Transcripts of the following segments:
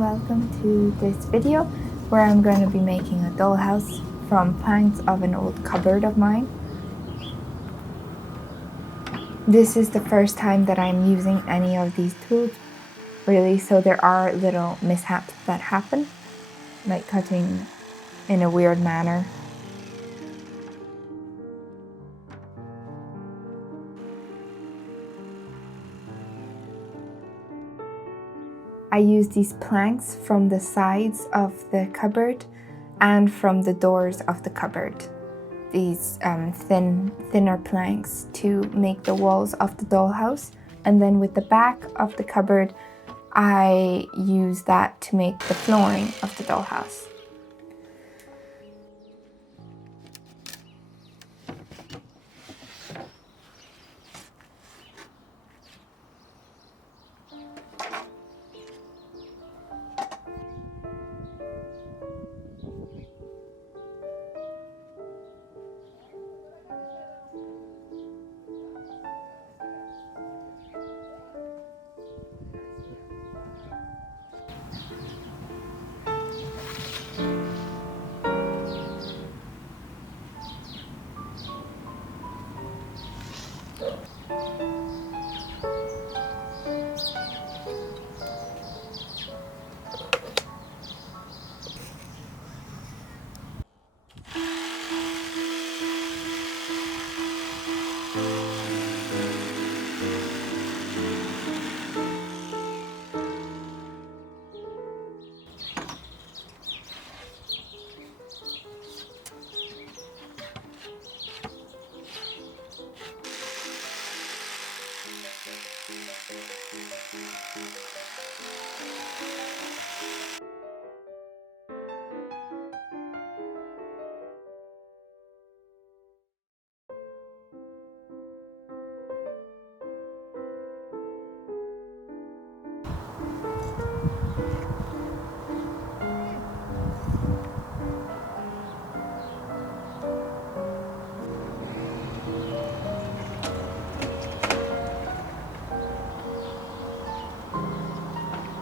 welcome to this video where I'm going to be making a dollhouse from planks of an old cupboard of mine. This is the first time that I'm using any of these tools, really, so there are little mishaps that happen, like cutting in a weird manner. I use these planks from the sides of the cupboard and from the doors of the cupboard. These thinner planks to make the walls of the dollhouse. And then with the back of the cupboard, I use that to make the flooring of the dollhouse.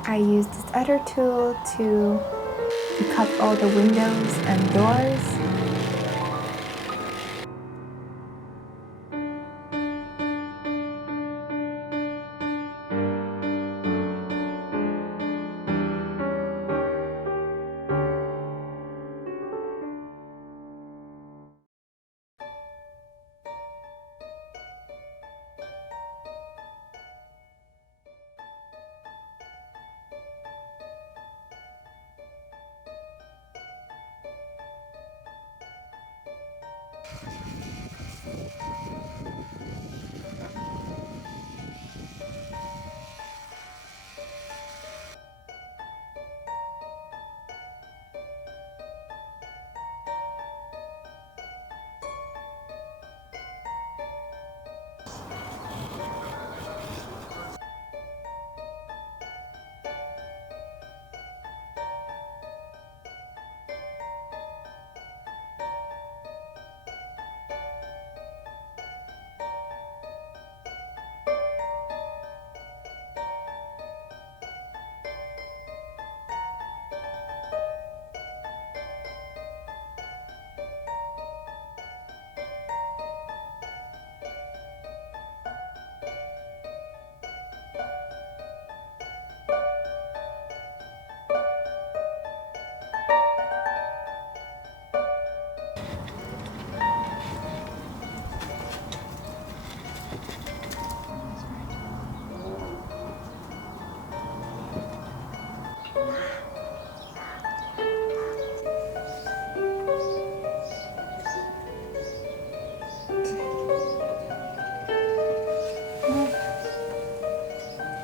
I use this other tool to cut all the windows and doors.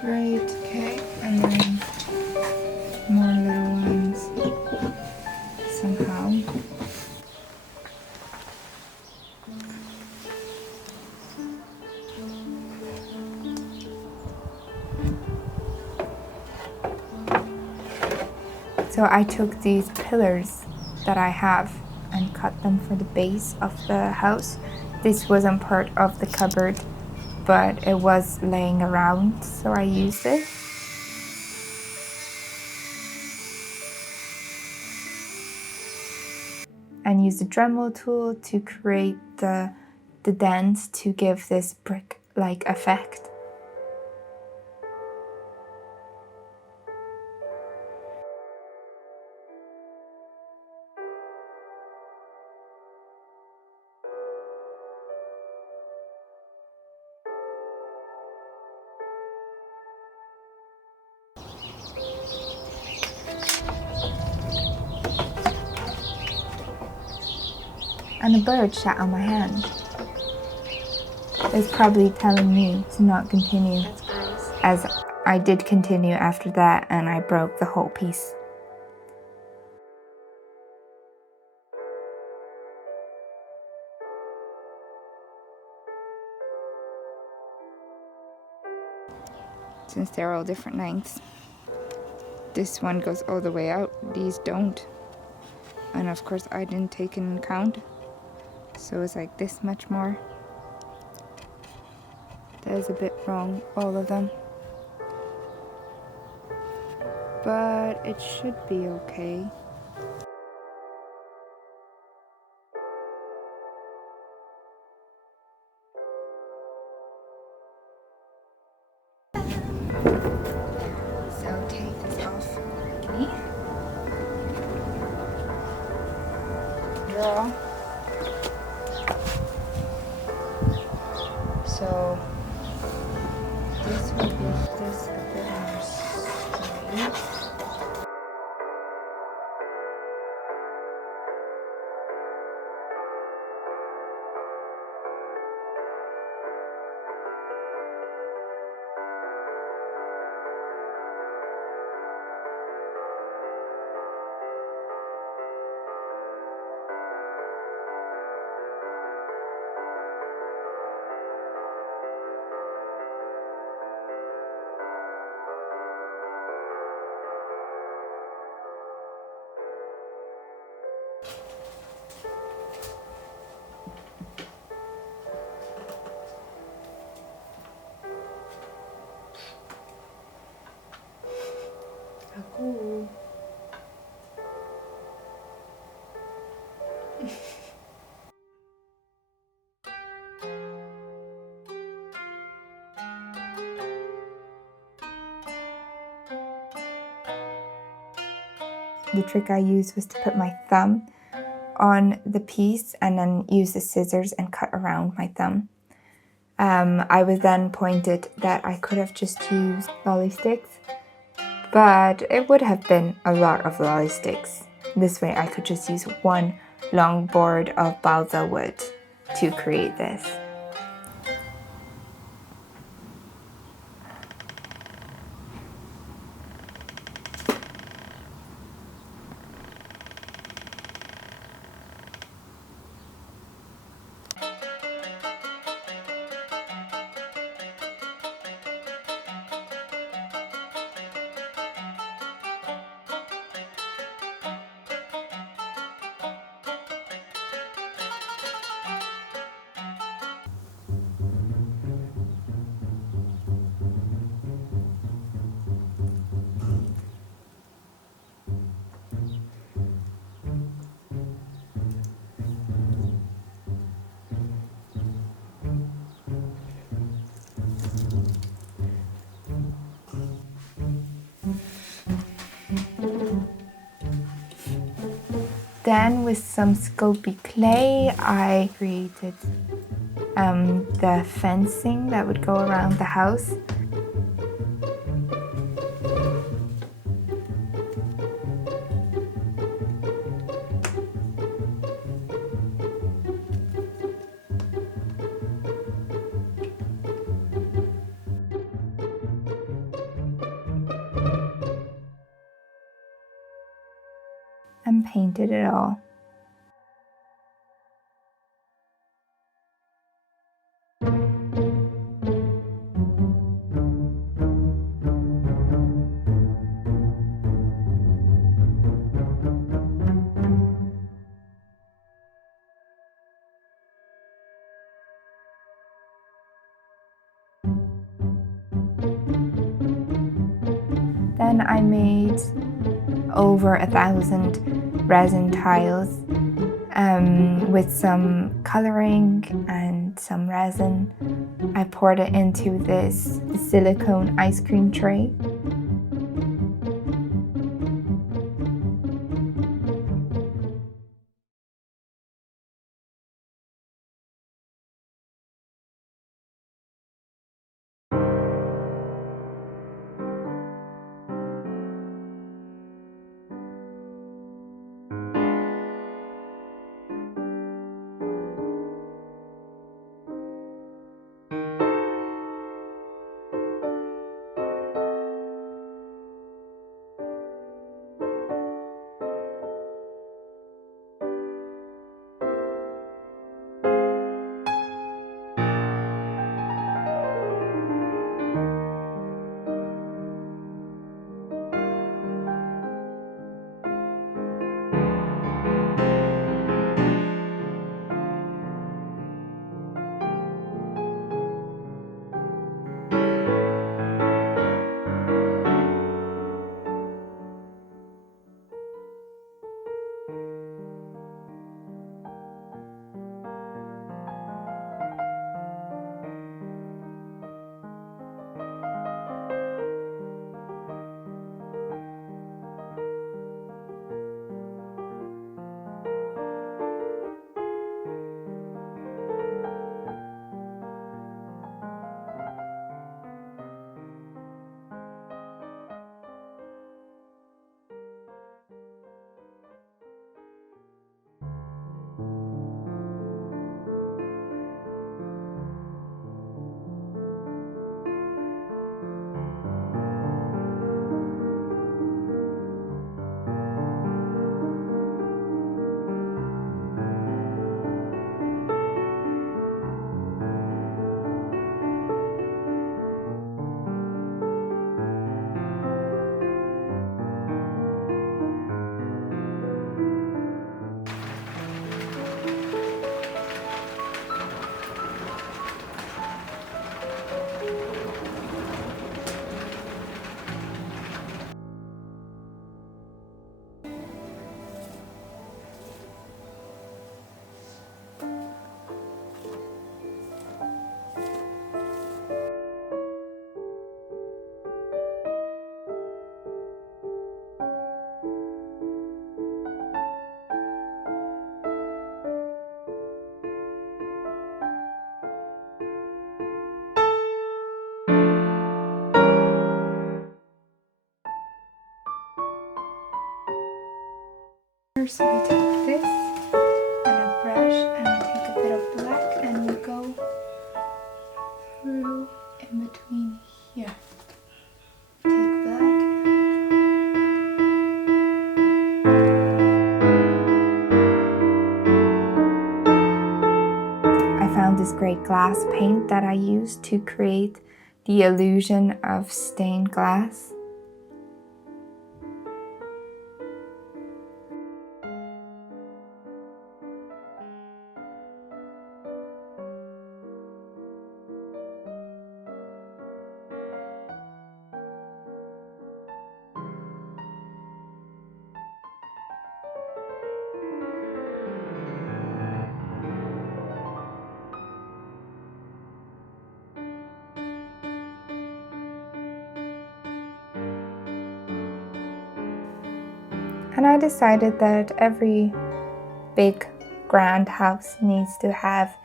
Right, okay, and then more little ones somehow. So I took these pillars that I have and cut them for the base of the house. This wasn't part of the cupboard, but it was laying around, so I used it. and use the Dremel tool to create the dent to give this brick-like effect. And a bird sat on my hand. It's probably telling me to not continue. That's gross. As I did continue after that, and I broke the whole piece. Since they're all different lengths, this one goes all the way out, these don't. And of course I didn't take into account, so it's like this much more. That is a bit wrong, all of them. But it should be okay. So take this off me. Draw. So this will give this a bit more straight. Cool. The trick I used was to put my thumb on the piece and then use the scissors and cut around my thumb. I was then pointed that I could have just used lolly sticks, but it would have been a lot of lolly sticks. This way I could just use one long board of balsa wood to create this. Then with some Sculpey clay, I created the fencing that would go around the house. And painted it all. Then I made over 1,000 resin tiles with some coloring and some resin. I poured it into this silicone ice cream tray. So we take this and a brush and I take a bit of black and we go through in between here. Take black. I found this great glass paint that I used to create the illusion of stained glass. And I decided that every big grand house needs to have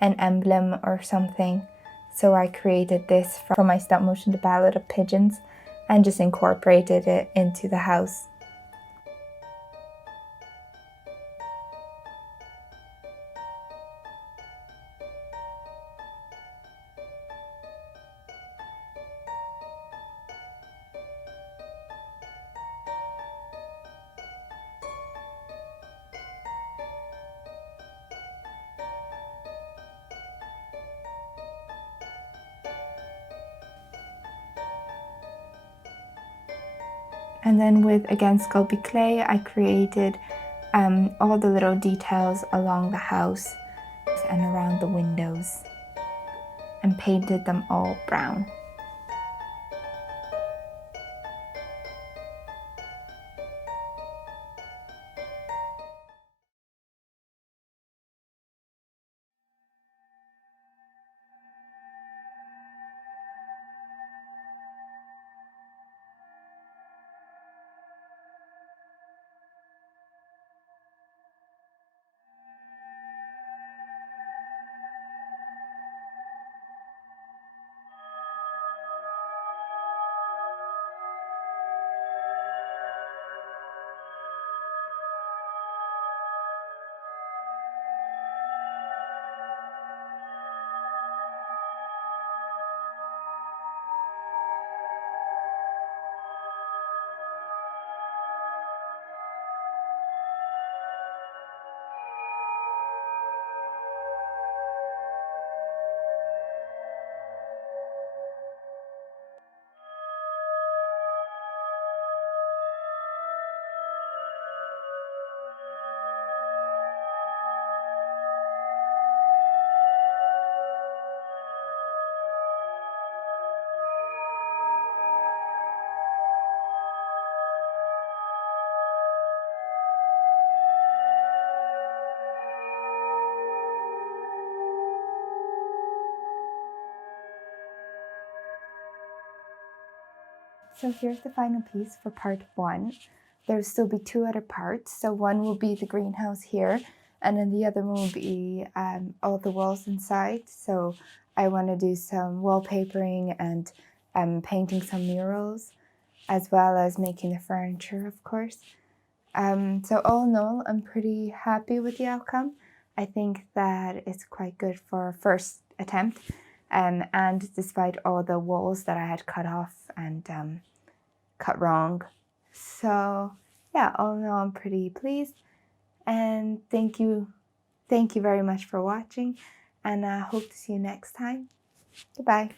an emblem or something. So I created this from my stop motion, The Ballad of Pigeons, and just incorporated it into the house. And then with, again, Sculpey clay, I created all the little details along the house and around the windows and painted them all brown. So here's the final piece for part 1. There will still be 2 other parts. So one will be the greenhouse here, and then the other one will be all the walls inside. So I want to do some wallpapering and painting some murals, as well as making the furniture, of course. So all in all, I'm pretty happy with the outcome. I think that it's quite good for a first attempt. And despite all the walls that I had cut off and cut wrong. So yeah, all in all, I'm pretty pleased. And thank you very much for watching, and I hope to see you next time. Goodbye.